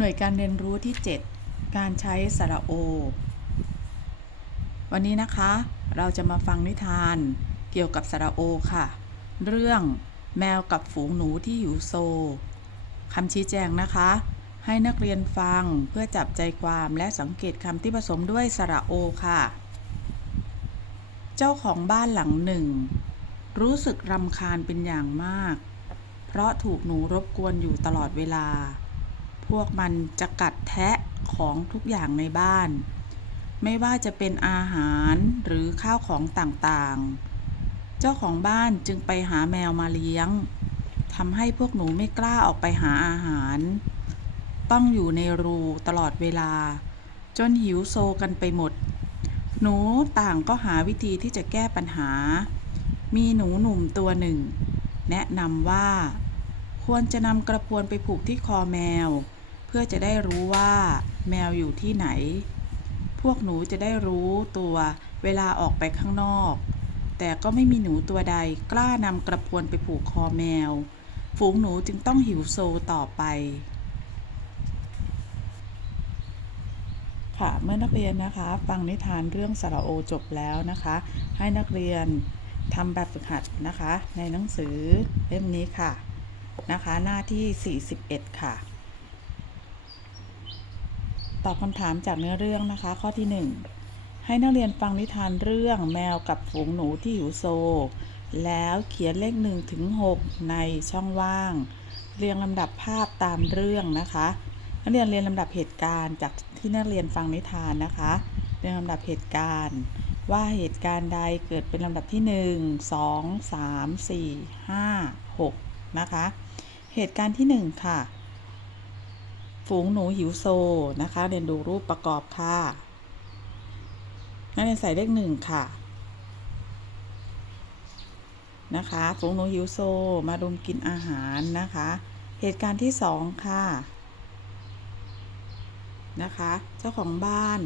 หน่วยการเรียนรู้ที่ 7 การใช้สระโอ วันนี้นะคะ เราจะมาฟังนิทานเกี่ยวกับสระโอค่ะ เรื่องแมวกับฝูงหนูที่หิวโซคำชี้แจงนะคะ ให้นักเรียนฟังเพื่อจับใจความและสังเกตคำที่ผสมด้วยสระโอค่ะ เจ้าของบ้านหลังหนึ่ง รู้สึกรำคาญเป็นอย่างมาก เพราะถูกหนูรบกวนอยู่ตลอดเวลา พวกมันจะกัดแทะของทุกอย่างในบ้าน ไม่ว่าจะเป็นอาหารหรือข้าวของต่างๆ เจ้าของบ้านจึงไปหาแมวมาเลี้ยงทำให้พวกหนูไม่กล้าออกไปหาอาหาร ต้องอยู่ในรูตลอดเวลา จนหิวโซกันไปหมด หนูต่างก็หาวิธีที่จะแก้ปัญหา มีหนูหนุ่มตัวหนึ่ง แนะนำว่า ควรจะนำกระพวนไปผูกที่คอแมว เพื่อจะได้รู้ว่าแมวอยู่ที่ไหน พวกหนูจะได้รู้ตัวเวลาออกไปข้างนอก แต่ก็ไม่มีหนูตัวใดกล้านำกระพวนไปผูกคอแมว ฝูงหนูจึงต้องหิวโซต่อไป ค่ะเมื่อนักเรียนนะคะ ฟังนิทานเรื่องสระโอจบแล้วนะคะ ให้นักเรียนทำแบบฝึกหัดนะคะ ในหนังสือเล่มนี้ค่ะนะคะ หน้าที่ 41 ค่ะ อบคำถามจากเนื้อเรื่องนะคะ ข้อที่ 1 ให้นักเรียนฟังนิทานเรื่องแมวกับฝูงหนูที่หิวโซ แล้วเขียนเลข1ถึง6ในช่องว่าง เรียงลำดับภาพตามเรื่องนะคะ นักเรียนเรียนลำดับเหตุการณ์จากที่นักเรียนฟังนิทานนะคะ เรียงลำดับเหตุการณ์ ว่าเหตุการณ์ใดเกิดเป็นลำดับที่ 1 2 3 4 5 6 นะคะ เหตุการณ์ที่ 1 ค่ะ ฝูงหนูหิวโซนะคะ เรียนดูรูปประกอบค่ะนักเรียนใส่เลขหนึ่งค่ะ นะคะ ฝูงหนูหิวโซมารุมกินอาหารนะคะ เหตุการณ์ที่สองค่ะ นะคะ เจ้าของบ้าน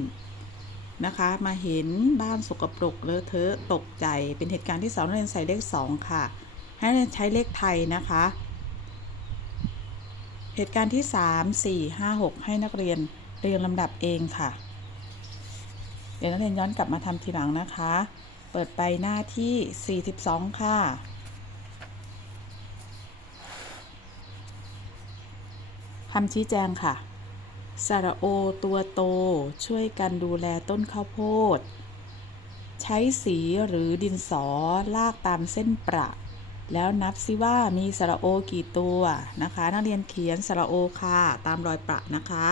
นะคะ มาเห็นบ้านสกปรกเลอะเทอะตกใจ เป็นเหตุการณ์ที่สองนักเรียนใส่เลขสองค่ะ ให้นักเรียนใช้เลขไทยนะคะ เหตุการณ์ที่ 3 4 5 6 ให้นักเรียนเรียงลำดับเองค่ะ เดี๋ยวนักเรียนย้อนกลับมาทำทีหลังนะคะ เปิดไปหน้าที่ 42 ค่ะ คำชี้แจงค่ะสระโอตัวโตช่วยกันดูแลต้นข้าวโพด ใช้สีหรือดินสอลากตามเส้นประ แล้วนับซิว่ามีสระโอกี่ตัวนะคะ นักเรียนเขียนสระโอค่ะ ตามรอยประนะคะ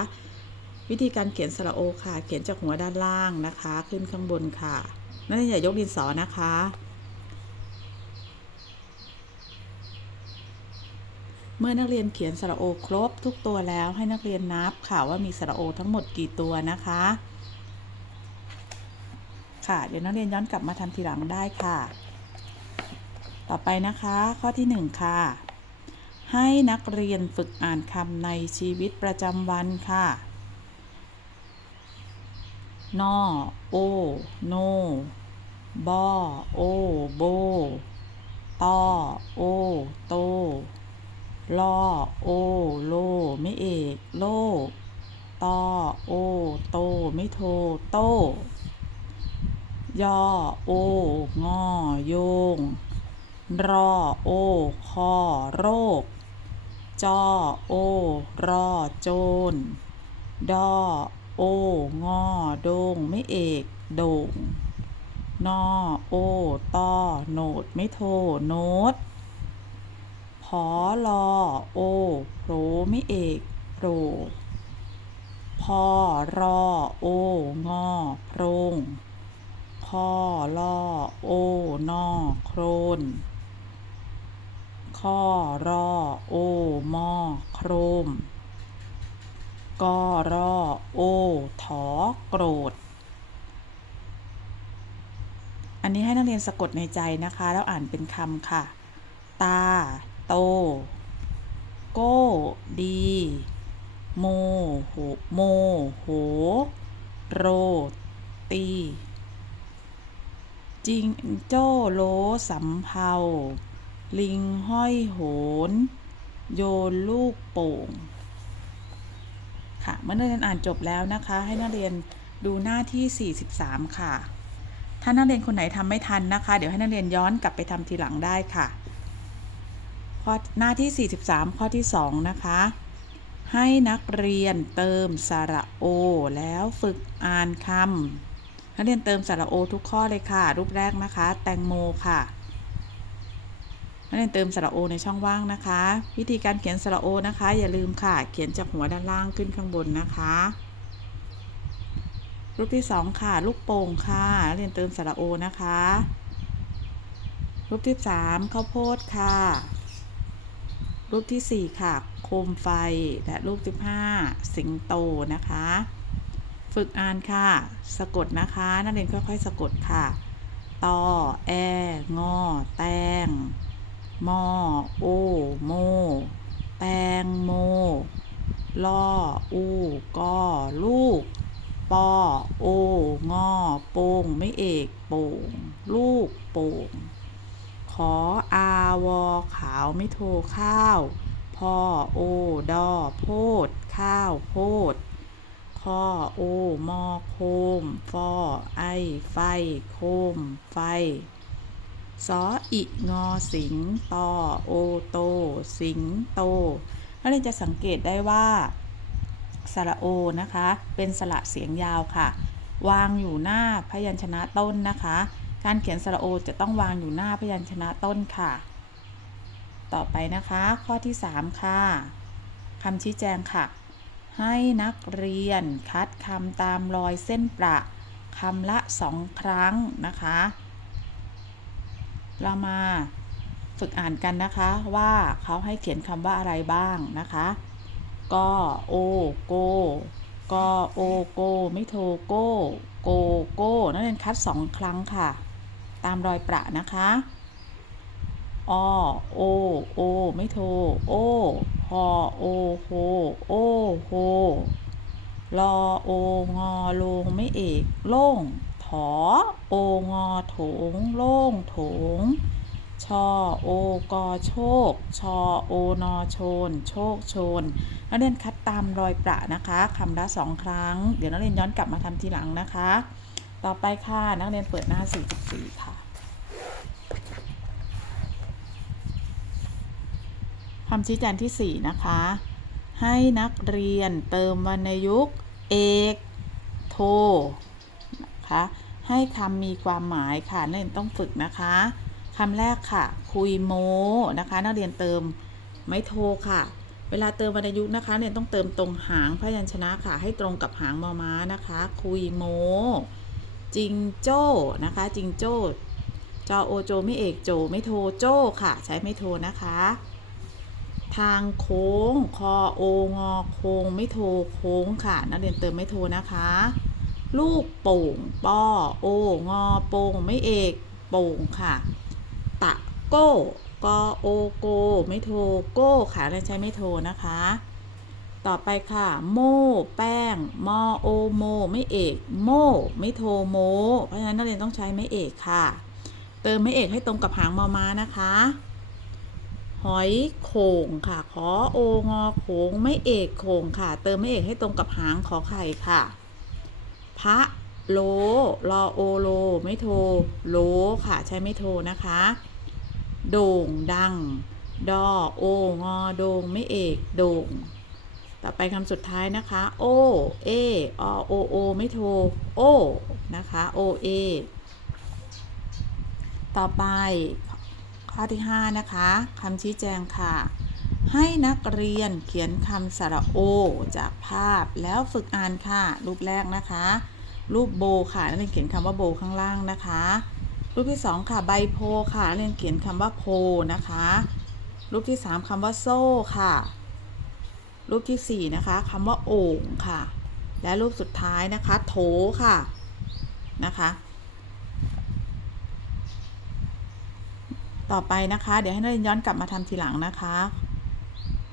วิธีการเขียนสระโอค่ะ เขียนจากหัวด้านล่างนะคะ ขึ้นข้างบนค่ะ นักเรียนอย่ายกดินสอนะคะ เมื่อนักเรียนเขียนสระโอครบทุกตัวแล้วให้นักเรียนนับค่ะว่ามีสระโอทั้งหมดกี่ตัวนะคะ ค่ะ เดี๋ยวนักเรียนย้อนกลับมาทำทีหลังได้ค่ะ ต่อไปนะคะ ข้อที่ 1 ค่ะ ให้นักเรียนฝึกอ่านคำในชีวิตประจำวันค่ะ นอ โอ โน บอ โอ โบ ตอ โอ โตลอ โอ โล ไม่เอก โล ตอ โอ โต ไม่โท โตยอ โอ งอ โยง รอโอคอโรค จอโอรอโจรดอโองอโดงไม่เอกโด่งนอโอตอโนดไม่โทโนดพอลอโอโผรไม่เอกโผรพอรอโองอโพรงคอลอโอนอโครน ข้อรอโอมอโครมกอรอโอถอโกรธ อันนี้ให้นักเรียนสะกดในใจนะคะ แล้วอ่านเป็นคำค่ะ ตา โต โก้ ดี โมโหโมโห โรตีจิงโจ้โลสำเภา ลิงห้อยโหน โยนลูกโป่ง ค่ะ เมื่อนักเรียนอ่านจบแล้วนะคะ ให้นักเรียนดูหน้าที่ 43 ค่ะ ถ้านักเรียนคนไหนทำไม่ทันนะคะ เดี๋ยวให้นักเรียนย้อนกลับไปทำทีหลังได้ค่ะ ข้อหน้าที่ 43 ข้อที่ 2 นะคะ ให้นักเรียนเติมสระโอ แล้วฝึกอ่านคำนักเรียนเติมสระโอทุกข้อเลยค่ะ รูปแรกนะคะ แตงโมค่ะ นักเรียนเติมสระโอในช่องว่างนะคะ วิธีการเขียนสระโอนะคะ อย่าลืมค่ะ เขียนจากหัวด้านล่างขึ้นข้างบนนะคะรูปที่สองค่ะ ลูกโป่งค่ะนักเรียนเติมสระโอนะคะ รูปที่สามข้าวโพดค่ะ รูปที่สี่ค่ะ โคมไฟ และรูปที่ห้าสิงโตนะคะ ฝึกอ่านค่ะ สะกดนะคะ นักเรียนค่อยๆ สะกดค่ะตอแองอแตง มอโอโมแตงโม ล่อ อูกอลูกปอโองอโป่งไม่เอกโป่ง ลูกโป่ง ขออาวอขาวไม่โทข้าวพ่อโอดอโพด ข้าวโพดคอโอมอโคมฟอไอไฟ โคม ไฟ สออิงอสิงตอโอโต สิงโตนักเรียนจะสังเกตได้ว่าสระโอนะคะ เป็นสระเสียงยาวค่ะ วางอยู่หน้าพยัญชนะต้นนะคะ การเขียนสระโอจะต้องวางอยู่หน้าพยัญชนะต้นค่ะ ต่อไปนะคะ ข้อที่ 3 ค่ะคำชี้แจงค่ะ ให้นักเรียนคัดคำตามรอยเส้นประคำละสองครั้งนะคะ เรามาฝึกอ่านกันนะคะว่าเขาให้เขียนคำว่าอะไรบ้างนะคะก็โอโกก็โอโกไม่โทโกโกโก้นักเรียนคัดสองครั้งค่ะ ตามรอยประนะคะอโอโอไม่โทโอพอโอโฮโอโฮรอโองอลงไม่เอกโล่ง โองอโถง โล่งโถง ชอโอกอโชค ชอโอนอโชน โชคโชน นักเรียนคัดตามรอยประนะคะคำละสองครั้ง เดี๋ยวนักเรียนย้อนกลับมาทำทีหลังนะคะ ต่อไปค่ะนักเรียนเปิดหน้า 44 ค่ะคำชี้แจงที่ 4 นะคะ ให้นักเรียนเติมวรรณยุกต์เอก โทนะคะ ให้คำมีความหมายค่ะนักเรียนต้องฝึกนะคะคำแรกค่ะ คุยโมนะคะ นักเรียนเติมไม่โทค่ะ เวลาเติมวรรณยุกต์นะคะเนี่ยต้องเติมตรงหางพยัญชนะค่ะ ให้ตรงกับหางมอม้านะคะ คุยโมจิงโจ้นะคะจิงโจ้จอโอโจไม่เอกโจไม่โทโจ้ค่ะ ใช้ไม่โทนะคะ ทางโค้งคอโองอโค้งไม่โทโค้งค่ะ นักเรียนเติมไม่โทนะคะ ลูกโป่งปอโองอโป่งไม่เอกโป่งค่ะ ตะโก้กโอโก ไม่โทโก้ค่ะเราใช้ไม่โทนะคะ ต่อไปค่ะ โม่แป้งมอโอโม ไม่เอก โม่ไม่โทโม เพราะฉะนั้นนักเรียนต้องใช้ไม่เอกค่ะ เติมไม่เอกให้ตรงกับหางมอมานะคะหอยโข่งค่ะ ขอโองอโขงไม่เอกโข่งค่ะ เติมไม่เอกให้ตรงกับหางขอไข่ค่ะ พระโลรอโอโล ไม่โท โลค่ะ ใช้ไม่โทนะคะ โด่งดัง ดอโองอโด่งไม่เอกโด่ง ต่อไปคำสุดท้ายนะคะ โอ เออโอโอ ไม่โท โอ นะคะ โอเอ ต่อไปข้อที่ 5 นะคะคำชี้แจงค่ะ ให้นักเรียนเขียนคำสระโอ จากภาพแล้วฝึกอ่านค่ะ รูปแรกนะคะ รูปโบค่ะนักเรียนเขียนคำว่าโบข้างล่างนะคะ รูปที่ 2 ค่ะใบโพค่ะนักเรียนเขียนคำว่าโพนะคะ รูปที่ 3คำว่าโซ่ค่ะ รูปที่ 4 นะคะคำว่าโอ่งค่ะ และรูปสุดท้ายนะคะ โถค่ะนะคะต่อไปนะคะ เดี๋ยวให้นักเรียนย้อนกลับมาทำทีหลังนะคะ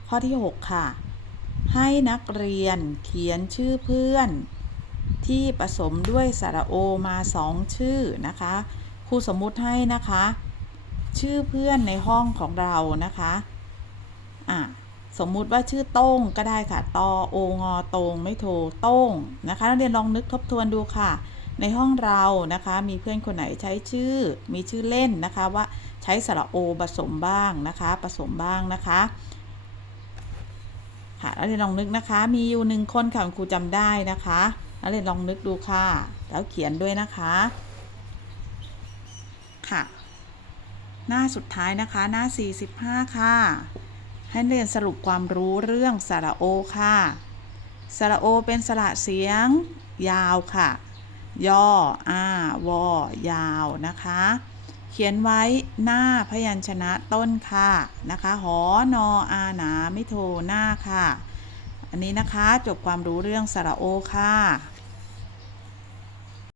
ข้อที่ 6 ค่ะ ให้นักเรียนเขียนชื่อเพื่อน ที่ผสมด้วยสระโอมา 2 ชื่อนะคะครูสมมุติให้นะคะ ชื่อเพื่อนในห้องของเรานะคะอะสมมุติว่าชื่อโต้งก็ได้ค่ะ ตอโองอโตงไม่โทโต้งนะคะนักเรียนลองนึกทบทวนดูค่ะ ในห้องเรานะคะ มีเพื่อนคนไหนใช้ชื่อ มีชื่อเล่นนะคะว่าใช้สระโอผสมบ้างนะคะ ผสมบ้างนะคะ ค่ะนักเรียนลองนึกนะคะ มีอยู่หนึ่งคนค่ะคุณครูจำได้นะคะนักเรียนลองนึกดูค่ะ แล้วเขียนด้วยนะคะ ค่ะ หน้าสุดท้ายนะคะ หน้า 45 ค่ะ ให้เรียนสรุปความรู้เรื่องสระโอค่ะสระโอเป็นสระเสียง ยาวค่ะ ย่ออาวอยาวนะคะ ขียนไว้หน้าพยัญชนะต้นค่ะนะคะหอนออาหนาไม่โทหน้าค่ะ อันนี้นะคะจบความรู้เรื่องสระโอค่ะ